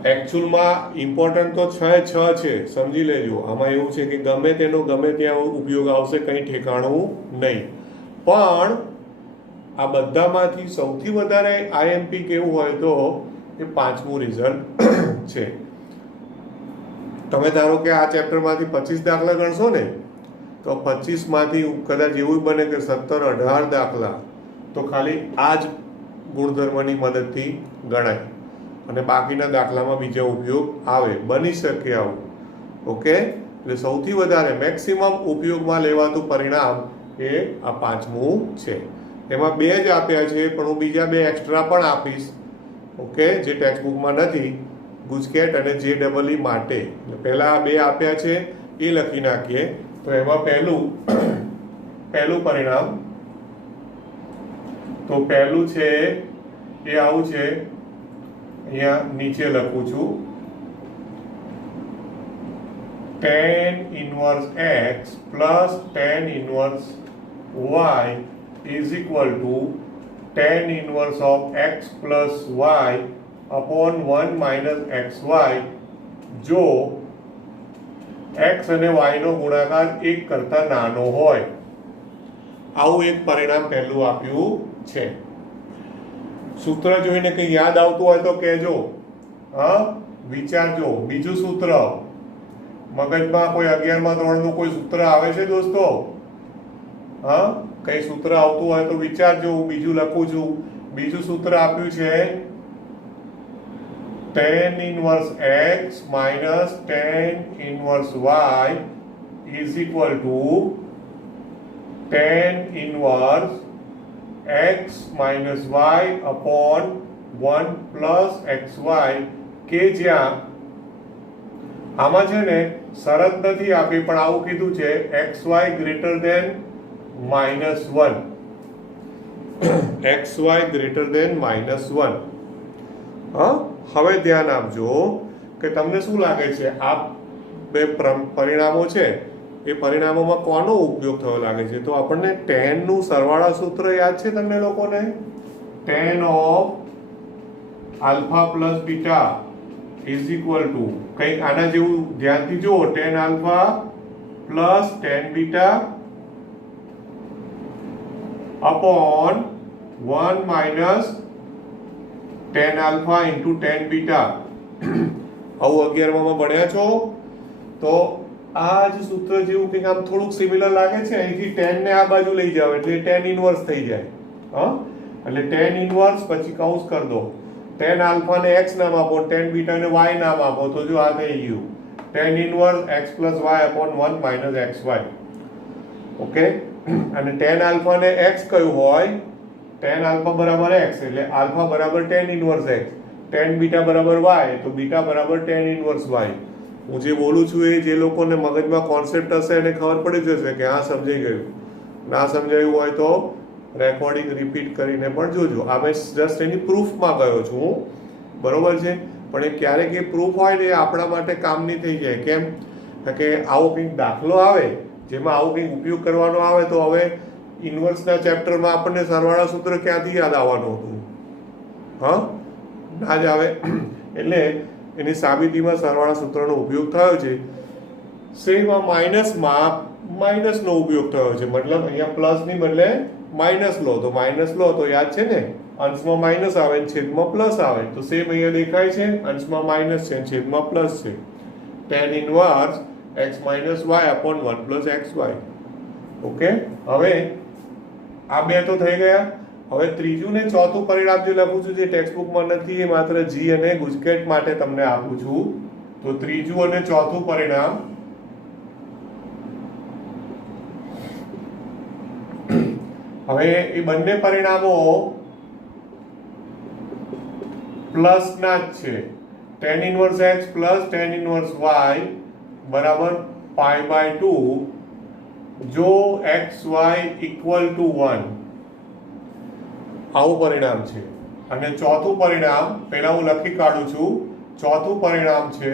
એકચ્યુઅલમાં ઇમ્પોર્ટન્ટ તો 6 છે, સમજી લેજો. આમાં એવું છે કે ગમે તેનો ગમે ત્યાં ઉપયોગ આવશે, કંઈ ઠેકાણું નહીં. પણ આ બધામાંથી સૌથી વધારે IMP કેવું હોય તો એ 5મું રિઝલ્ટ છે. તમે ધારો કે આ ચેપ્ટરમાંથી 25 દાખલા ગણશો ને, તો 25 માંથી કદાચ એવું બને કે 17-18 દાખલા તો ખાલી આ જ ગુણધર્મની મદદથી ગણાય અને બાકીના દાખલામાં બીજો ઉપયોગ આવે. બની શકે આવું. ઓકે. એટલે સૌથી વધારે મેક્સિમમ ઉપયોગમાં લેવાતું પરિણામ એ આ 5મું છે. એમાં 2 જ આપ્યા છે, પણ હું બીજા 2 એક્સ્ટ્રા પણ આપીશ, ઓકે, જે ટેક્સ્ટ બુકમાં નથી, ગુજકેટ અને JEE માટે. પહેલા આ 2 આપ્યા છે એ લખી નાખીએ. તો એમાં પહેલું પરિણામ, તો પહેલું છે એ આવું છે, અહીંયા નીચે લખું છું, tan inverse x plus tan inverse y is equal to tan inverse of x plus y upon 1 minus xy જો x અને y નો ગુણાકાર 1 કરતા નાનો હોય. આવું એક પરિણામ પહેલું આપ્યું છે. સૂત્ર જોઈને કંઈ યાદ આવતું હોય તો કહેજો, હા, વિચારજો. બીજું સૂત્ર, મગજમાં કોઈ 11માં ધોરણનું કોઈ સૂત્ર આવે છે દોસ્તો? હા, કઈ સૂત્ર આવતું હોય તો વિચારજો. હું બીજું લખું છું. બીજું સૂત્ર આપ્યું છે tan inverse x minus tan inverse y is equal to tan inverse x minus y upon 1 plus xy, કે જ્યાં આમાં છે ને શરત નથી આપી, પણ આવું કીધું છે xy greater than -1, xy greater than -1. હા, હવે ધ્યાન આપજો કે તમને શું લાગે છે આ 2 પરિણામો છે એ પરિણામોમાં કોનો ઉપયોગ થયો લાગે છે? તો આપણને tan નું સરવાળા સૂત્ર યાદ છે તમને લોકોને? tan of alpha plus beta is equal to, કંઈક આના જેવું ધ્યાનથી જુઓ, tan alpha plus tan beta upon 1 minus tan alpha into tan beta. આવું 11માં ભણ્યા છો? તો આ જ સૂત્ર જેવું કંઈક આમ થોડુંક સિમિલર લાગે છે. અહીંથી tan ને આ બાજુ લઈ જાઓ એટલે tan ઇનવર્સ થઈ જાય. હા, એટલે tan ઇનવર્સ પછી કૌંસ કરી દો, tan આલ્ફા ને x નામ આપો, tan બીટા ને y નામ આપો, તો જો આ થઈ ગયું tan inverse x plus y upon 1 minus xy. Okay, અને tan આલ્ફા ને x કયું હોય? tan આલ્ફા બરાબર x, એટલે આલ્ફા બરાબર tan inverse x, tan beta બરાબર y, તો બીટા બરાબર tan ઇનવર્સ y. હું જે બોલું છું એ જે લોકોને મગજમાં કોન્સેપ્ટ હશે એને ખબર પડી જશે કે હા સમજાઈ ગયું. ના સમજાયું હોય તો રેકોર્ડિંગ રિપીટ કરીને પણ જોજો. આ મેં જસ્ટ એની પ્રૂફમાં ગયો છું, બરોબર છે? પણ એ ક્યારેક એ પ્રૂફ હોય ને એ આપણા માટે કામની થઈ જાય. કેમ કે આવો કંઈક દાખલો આવે જેમાં આવો કંઈક ઉપયોગ કરવાનો આવે તો હવે ઇન્વર્સના ચેપ્ટરમાં આપણને સરવાળા સૂત્ર ક્યાંથી યાદ આવવાનું હતું? હા, ના જ આવે. એટલે એની સાબિતીમાં સરવાળા સૂત્રનો ઉપયોગ થયો છે. સેમ આ માઇનસમાં માઇનસનો ઉપયોગ થયો છે, મતલબ અહીંયા પ્લસની બદલે માઇનસ લો, તો માઇનસ લો તો યાદ છે ને અંશમાં માઇનસ આવે ને છેદમાં પ્લસ આવે, તો સેમ અહીંયા દેખાય છે, અંશમાં માઇનસ છે છેદમાં પ્લસ છે. tan inverse x minus y upon 1 plus xy. Okay, હવે આ 2 તો થઈ ગયા. હવે ત્રીજું ને ચોથું પરિણામ જે લખું છું, જે ટેક્સ્ટ બુકમાં નથી, એ માત્ર જી અને ગુજકેટ માટે તમને આપું છું. તો ત્રીજું અને ચોથું પરિણામ, હવે એ બંને પરિણામો પ્લસના જ છે. tan inverse x plus tan inverse y બરાબર π/2 જો xy ઇક્વલ ટુ 1, આવું પરિણામ છે. અને ચોથું પરિણામ પહેલા હું લખી કાઢું છું. ચોથું પરિણામ છે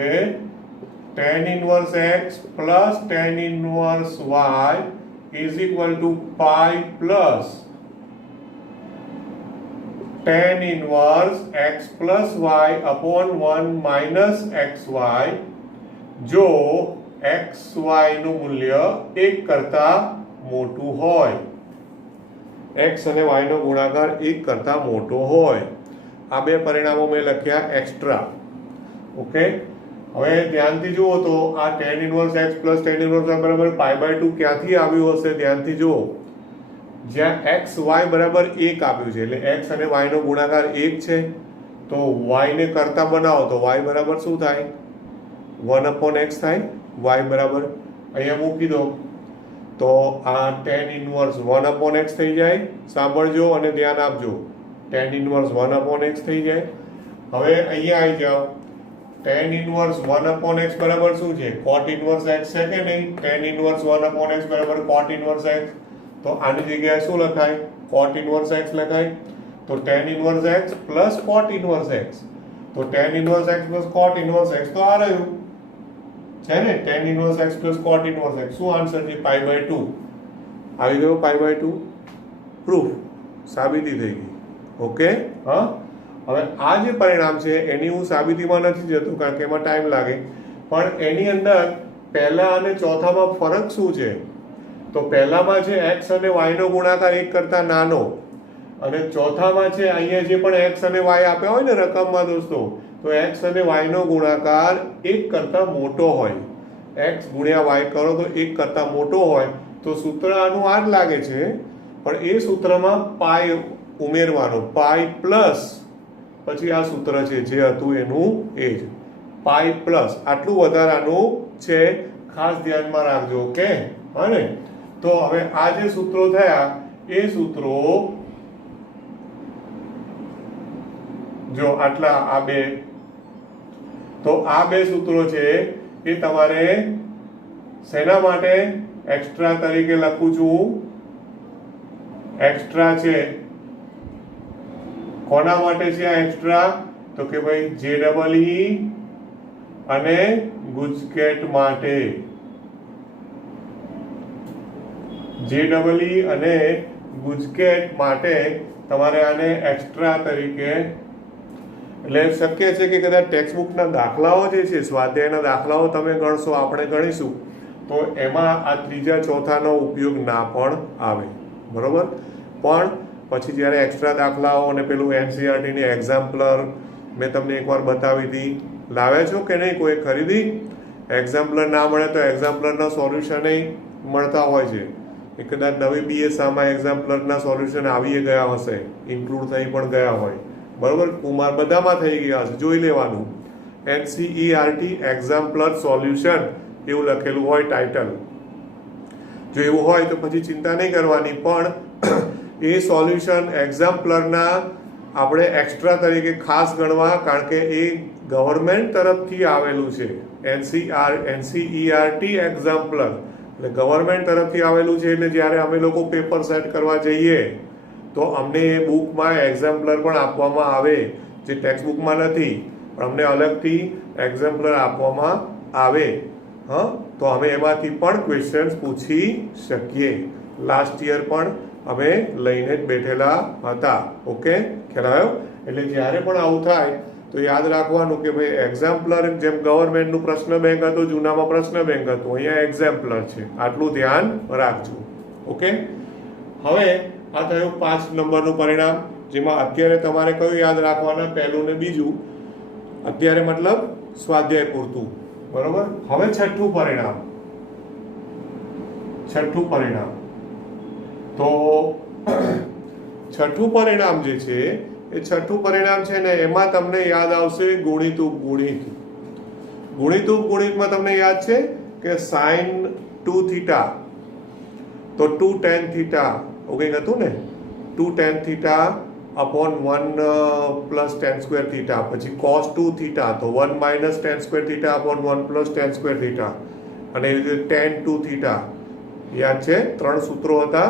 tan inverse x plus tan inverse y is equal to pi plus tan inverse x plus y upon 1 minus xy જો xy નું મૂલ્ય 1 કરતા મોટું હોય. x અને y નો ગુણાકાર 1 કરતા મોટો હોય. આ 2 પરિણામો મેં લખ્યા એક્સ્ટ્રા. ઓકે, હવે ધ્યાનથી જુઓ તો આ tan inverse x plus tan inverse y બરાબર π/2 ક્યાંથી આવ્યું હશે? ધ્યાનથી જુઓ, જ્યાં x y બરાબર 1 આપ્યું છે, એટલે x અને y નો ગુણાકાર 1 છે, તો y ને કરતા બનાવો તો y બરાબર શું થાય? 1/x થાય. y બરાબર અહીંયા મૂકી દો તો આ tan ઇનવર્સ 1/x થઈ જાય. સાંભળજો અને ધ્યાન આપજો. tan ઇનવર્સ 1/x થઈ જાય. હવે અહીંયા આવી જાઓ. tan ઇનવર્સ 1/x બરાબર શું છે? cot ઇનવર્સ x છે કે નહીં? tan ઇનવર્સ 1/x બરાબર cot ઇનવર્સ x. તો આની જગ્યાએ શું લખાય? cot ઇનવર્સ x લખાય. તો tan inverse x plus cot inverse x. તો tan inverse x plus cot inverse x તો આ રહ્યું છે ને, tan inverse x plus cot inverse x. શું આન્સર છે? π/2 આવી ગયો. π/2 પ્રૂફ, સાબિતી થઈ ગઈ. ઓકે. હા, હવે આ જે પરિણામ છે એની હું સાબિતીમાં નથી જતો કારણ કે એમાં ટાઈમ લાગે, પણ એની અંદર પહેલા અને ચોથામાં ફરક શું છે? તો પહેલામાં છે x અને y નો ગુણાકાર 1 કરતા નાનો, અને ચોથામાં છે અહીંયા જે પણ x અને y આપ્યા હોય ને રકમમાં દોસ્તો, તો x અને y નો ગુણાકાર 1 કરતા મોટો હોય. x ગુણ્યા y કરો તો 1 કરતા મોટો હોય. તો સૂત્ર આનું આ જ લાગે છે, પણ એ સૂત્રમાં પાઈ ઉમેરવાનો. પાઈ પ્લસ પછી આ સૂત્ર છે જે હતું એનું એ જ પાઈ પ્લસ આટલું વધારાનું છે. ખાસ ધ્યાનમાં રાખજો. ઓકે. હા ને. તો હવે આ જે સૂત્રો થયા એ સૂત્રો જો આટલા, આ બે, તો આ બે સૂત્રો છે એ તમારે શેના માટે એક્સ્ટ્રા તરીકે લખું છું? એક્સ્ટ્રા છે કોના માટે છે આ એક્સ્ટ્રા? તો કે ભાઈ JEE અને ગુજકેટ માટે. JEE અને ગુજકેટ માટે તમારે આને એક્સ્ટ્રા તરીકે, એટલે શક્ય છે કે કદાચ ટેક્સ્ટબુકના દાખલાઓ જે છે, સ્વાધ્યાયના દાખલાઓ તમે ગણશો, આપણે ગણીશું, તો એમાં આ ત્રીજા ચોથાનો ઉપયોગ ના પણ આવે. બરોબર. પણ પછી જ્યારે એક્સ્ટ્રા દાખલાઓ અને પેલું NCERT ની એક્ઝામ્પલર મેં તમને એકવાર બતાવી હતી, લાવ્યા છો કે નહીં? કોઈ ખરીદી? એક્ઝામ્પલર ના મળે તો એક્ઝામ્પલરના સોલ્યુશન મળતા હોય છે. એ કદાચ નવી BSAમાં એક્ઝામ્પલરના સોલ્યુશન આવી ગયા હશે, ઇન્ક્લુડ થઈ પણ ગયા હોય. બરોબર. કુમાર બધામાં થઈ ગયા હશે, જોઈ લેવાનું. NCERT એક્ઝામ્પલર સોલ્યુશન એવું લખેલું હોય ટાઇટલ. જો એવું હોય તો પછી ચિંતા નહીં કરવાની, પણ એ સોલ્યુશન એક્ઝામ્પલરના આપણે એક્સ્ટ્રા તરીકે ખાસ ગણવા, કારણ કે એ ગવર્મેન્ટ તરફથી આવેલું છે. NCERT એક્ઝામ્પલર એટલે ગવર્મેન્ટ તરફથી આવેલું છે. એટલે જ્યારે અમે લોકો પેપર સેટ કરવા જઈએ તો અમને એ બુકમાં એક્ઝામ્પલર પણ આપવામાં આવે, જે ટેક્સ્ટ બુકમાં નથી, પણ અમને અલગથી એક્ઝામ્પલર આપવામાં આવે. હા, તો અમે એમાંથી પણ ક્વેશ્ચન્સ પૂછી શકીએ. લાસ્ટ યર પણ અમે લઈને જ બેઠેલા હતા. ઓકે, ખ્યાલ આવ્યો? એટલે જ્યારે પણ આવું થાય તો યાદ રાખવાનું કે ભાઈ એક્ઝામ્પલર, જેમ ગવર્મેન્ટનું પ્રશ્ન બેંક હતું, જૂનામાં પ્રશ્ન બેંક હતું, અહીંયા એક્ઝામ્પલર છે. આટલું ધ્યાન રાખજો. ઓકે. હવે આ થયું 5 નંબરનું પરિણામ, જેમાં અત્યારે તમારે કયું યાદ રાખવાના? પહેલું ને બીજું. અત્યારે મતલબ સ્વાધ્યાય પૂરતું. બરોબર. હવે છઠ્ઠું પરિણામ. છઠ્ઠું પરિણામ તો છઠ્ઠું પરિણામ જે છે એ છઠ્ઠું પરિણામ છે ને, એમાં તમને યાદ આવશે ગુણિત ઉપગુણિત. ગુણિત ઉપગુણિતમાં તમને યાદ છે કે sin 2θ તો 2 tan θ એવું કંઈક હતું ને, 2 tan θ upon 1 plus tan square θ, પછી cos 2θ તો 1 minus tan square θ upon 1 plus tan square θ, અને એ રીતે tan 2θ. યાદ છે? 3 સૂત્રો હતા.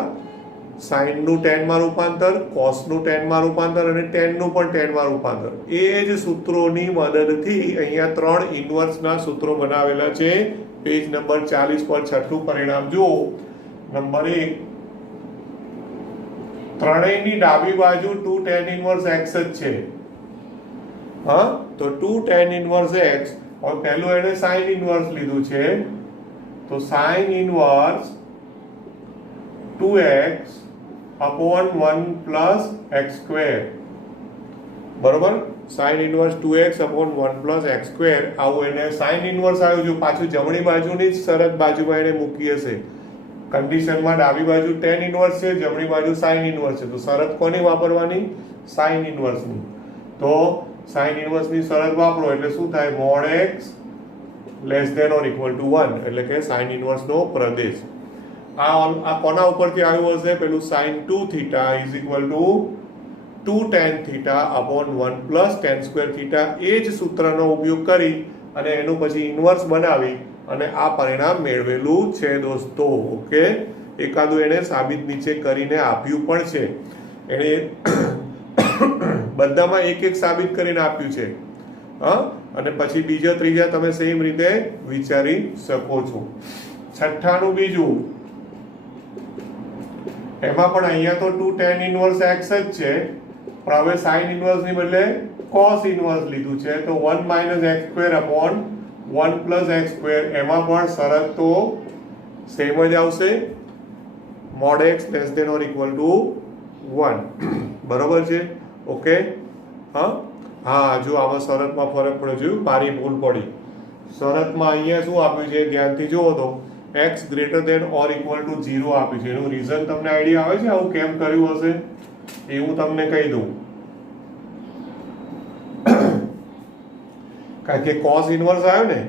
sin નું tan માં રૂપાંતર, cos નું tan માં રૂપાંતર અને tan નું પણ tan માં રૂપાંતર. એ જ સૂત્રોની મદદથી અહીંયા 3 ઇન્વર્સના સૂત્રો બનાવેલા છે. પેજ નંબર 40 પર છઠ્ઠું પરિણામ જુઓ. નંબર 1, ત્રણેયની ડાબી બાજુ 2 tan ઇન્વર્સ x જ છે. હા, તો 2 tan ઇન્વર્સ x, હવે પહેલું એને sin ઇન્વર્સ લીધું છે, તો sin inverse 2x upon 1 plus x square. બરોબર. sin inverse 2x upon 1 plus x square, આવું એને sin ઇન્વર્સ આવ્યું. જો પાછું જમણી બાજુની જ શરત બાજુમાં એને મૂકી હશે. કન્ડિશનમાં ડાબી બાજુ tan ઇન્વર્સ છે, જમણી બાજુ sin ઇન્વર્સ છે, તો શરત કોની વાપરવાની? sin ઇન્વર્સની. તો sin ઇન્વર્સની શરત વાપરો એટલે શું થાય? mod x less than or equal to 1, એટલે કે sin ઇન્વર્સનો પ્રદેશ. આ કોના ઉપરથી આવ્યું હશે? પેલું sin 2 theta is equal to 2 tan theta upon 1 plus tan square theta. એ જ સૂત્રનો ઉપયોગ કરી અને એનું પછી ઇન્વર્સ બનાવી અને આ પરિણામ મેળવેલું છે દોસ્તો. ઓકે, એકાદું એને સાબિત નીચે કરીને આપ્યું પણ છે. એણે બધામાં એક એક સાબિત કરીને આપ્યું છે. અને પછી બીજા ત્રીજા તમે સેમ રીતે વિચારી શકો છો. છઠ્ઠાનું બીજું, એમાં પણ અહીંયા તો 2 tan ઇનવર્સ x જ છે, પણ હવે sin ઇનવર્સ ની બદલે cos ઇનવર્સ લીધું છે, તો 1 minus x square upon 1 plus x square. એમાં પણ શરત તો સેમ જ આવશે, mod x less than or equal to 1. બરોબર છે? ઓકે. હા, જો આમાં શરતમાં ફરક પડ્યો, જોયું? મારી ભૂલ પડી. શરતમાં અહીંયા શું આપ્યું છે ધ્યાનથી જુઓ તો x greater than or equal to 0 આપ્યું છે. એનું રીઝન તમને આઈડિયા આવે છે આવું કેમ કર્યું હશે? એ હું તમને કહી દઉં. કારણ કે cos ઇનવર્સ આવ્યો ને,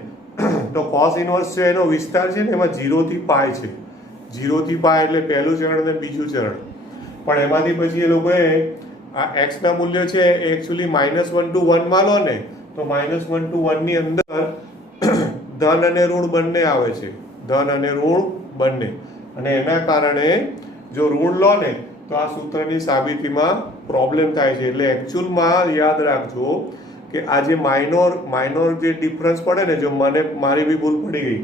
તો cos ઇનવર્સ છે એનો વિસ્તાર છે ને એમાં 0 થી પાય છે. 0 થી પાય એટલે પહેલું ચરણ અને બીજું ચરણ. પણ એમાંથી પછી એ લોકોએ આ x ના મૂલ્ય છે એ એકચ્યુઅલી -1 to 1 માં લો ને, તો -1 to 1 ની અંદર ધન અને ઋણ બંને આવે છે. ધન અને ઋણ બંને. અને એના કારણે જો ઋણ લો ને તો આ સૂત્રની સાબિતીમાં પ્રોબ્લેમ થાય છે. એટલે એકચ્યુઅલમાં યાદ રાખજો કે આ જે માઇનોર જે ડિફરન્સ પડે ને, જો મારી બી ભૂલ પડી ગઈ,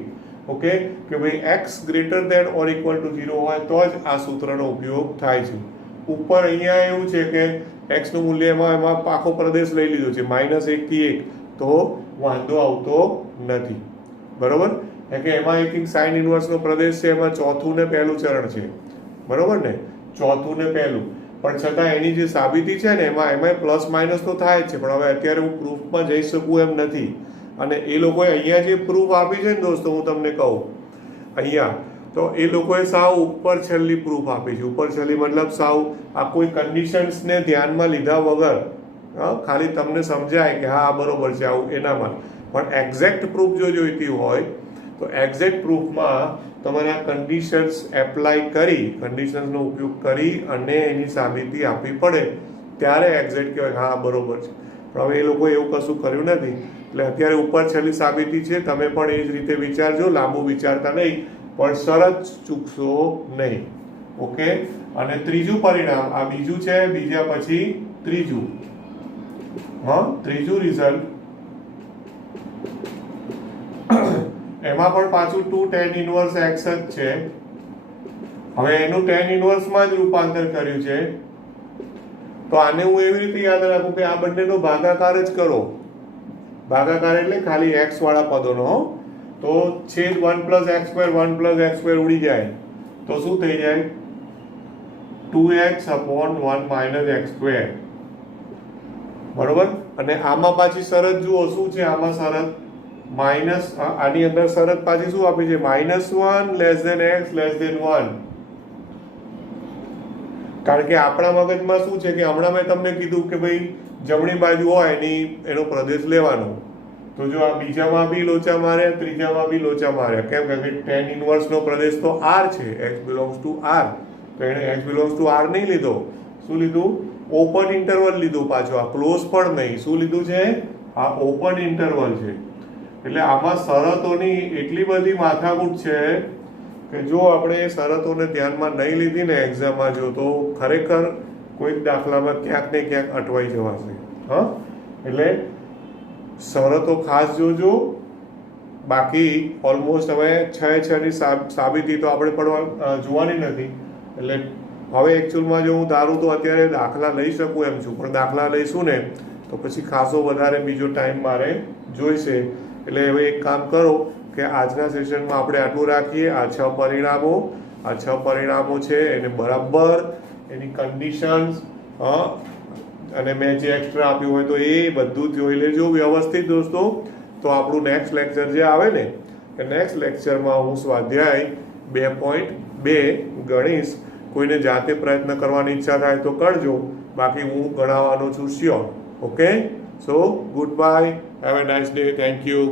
ઓકે, કે ભાઈ x greater than or equal to 0 હોય તો જ આ સૂત્રનો ઉપયોગ થાય છે. ઉપર અહીંયા એવું છે કે x નું મૂલ્ય એમાં આખો પ્રદેશ લઈ લીધો છે -1 થી 1, તો વાંધો આવતો નથી. બરોબર? કે એમાં એક સાઇન ઇનવર્સનો પ્રદેશ છે, એમાં ચોથું ને પહેલું ચરણ છે. બરોબર ને? ચોથું ને પહેલું. પણ છતાં એની જે સાબિતી છે ને એમાં પ્લસ માઇનસ તો થાય જ છે, પણ હવે અત્યારે હું પ્રૂફમાં જઈ શકું એમ નથી. અને એ લોકોએ અહીંયા જે પ્રૂફ આપી છે ને દોસ્તો, હું તમને કહું અહીંયા, તો એ લોકોએ સાવ ઉપર છેલ્લી પ્રૂફ આપી છે. ઉપર છેલ્લી મતલબ સાવ આ કોઈ કન્ડિશન્સને ધ્યાનમાં લીધા વગર, ખાલી તમને સમજાય કે હા બરોબર છે આવું એનામાં. પણ એક્ઝેક્ટ પ્રૂફ જો જોઈતી હોય તો એક્ઝેક્ટ પ્રૂફમાં તમારે આ કન્ડિશન્સ એપ્લાય કરી, કન્ડિશન્સનો ઉપયોગ કરી અને એની સાબિતી આપવી પડે, ત્યારે એક્ઝેક્ટ કહેવાય હા બરોબર છે. પણ હવે એ લોકોએ એવું કશું કર્યું નથી. એટલે અત્યારે ઉપર છેલ્લી સાબિતી છે, તમે પણ એ જ રીતે વિચારજો, લાંબુ વિચારતા નહીં, પણ શરત ચૂકશો નહીં. ઓકે. અને ત્રીજું પરિણામ, આ બીજું છે, બીજા પછી ત્રીજું. ત્રીજું રિઝલ્ટ, એમાં પણ પાછું 2 tan ઇનવર્સ x જ છે. હવે એનું tan ઇનવર્સમાં જ રૂપાંતર કર્યું છે, તો આને હું એવી રીતે યાદ રાખું કે આ બંનેનો ભાગાકાર જ કરો. ભાગાકાર એટલે ખાલી x વાળા પદોનો, તો છેદ 1 plus x square 1 plus x square ઉડી જાય, તો શું થઈ જાય? 2x upon 1 minus x square. બરોબર? અને આમાં પાછી શરત જુઓ શું છે આમાં શરત? માઇનસ, આની અંદર શરત પાછી શું આપી છે? -1 less than x less than 1. કારણ કે આપણા મગજમાં શું છે કે હમણાં મેં તમને કીધું કે ભાઈ જમણી બાજુ હોય એનો પ્રદેશ લેવાનો, તો જો આ બીજામાં બી લોચા માર્યા, ત્રીજામાં બી લોચા માર્યા. કેમ? કે tan ઇનવર્સનો પ્રદેશ તો r છે, x બિલોંગ્સ ટુ r, તો એને x બિલોંગ્સ ટુ r નહીં લીધો. શું લીધું? ઓપન ઇન્ટરવલ લીધું. પાછું આ ક્લોઝ પણ નહીં. શું લીધું છે? આ ઓપન ઇન્ટરવલ છે. એટલે આમાં શરતોની એટલી બધી માથાકૂટ છે કે જો આપણે એ શરતોને ધ્યાનમાં નહીં લીધી ને એક્ઝામમાં, જો તો ખરેખર કોઈક દાખલામાં ક્યાંક ને ક્યાંક અટવાઈ જવાશે. એટલે શરતો ખાસ જોજો. બાકી ઓલમોસ્ટ હવે 6 ની સાબિતી તો આપણે પણ જોવાની નથી. એટલે હવે એકચ્યુઅલમાં જો હું ધારું તો અત્યારે દાખલા લઈ શકું એમ છું, પણ દાખલા લઈશું ને તો પછી ખાસો વધારે બીજો ટાઈમ મારે જોઈશે. એટલે હવે એક કામ કરો કે આજના સેશનમાં આપણે આટલું રાખીએ. આ 6 પરિણામો છે એને બરાબર એની કન્ડિશન્સ અને મેં જે એક્સ્ટ્રા આપ્યું હોય તો એ બધું જોઈ લેજો વ્યવસ્થિત દોસ્તો. તો આપણું નેક્સ્ટ લેક્ચર જે આવે ને એ નેક્સ્ટ લેક્ચરમાં હું સ્વાધ્યાય 2.2 ગણીશ. કોઈને જાતે પ્રયત્ન કરવાની ઈચ્છા થાય તો કરજો, બાકી હું ગણાવવાનો છું sure. Okay, so good bye, have a nice day, thank you.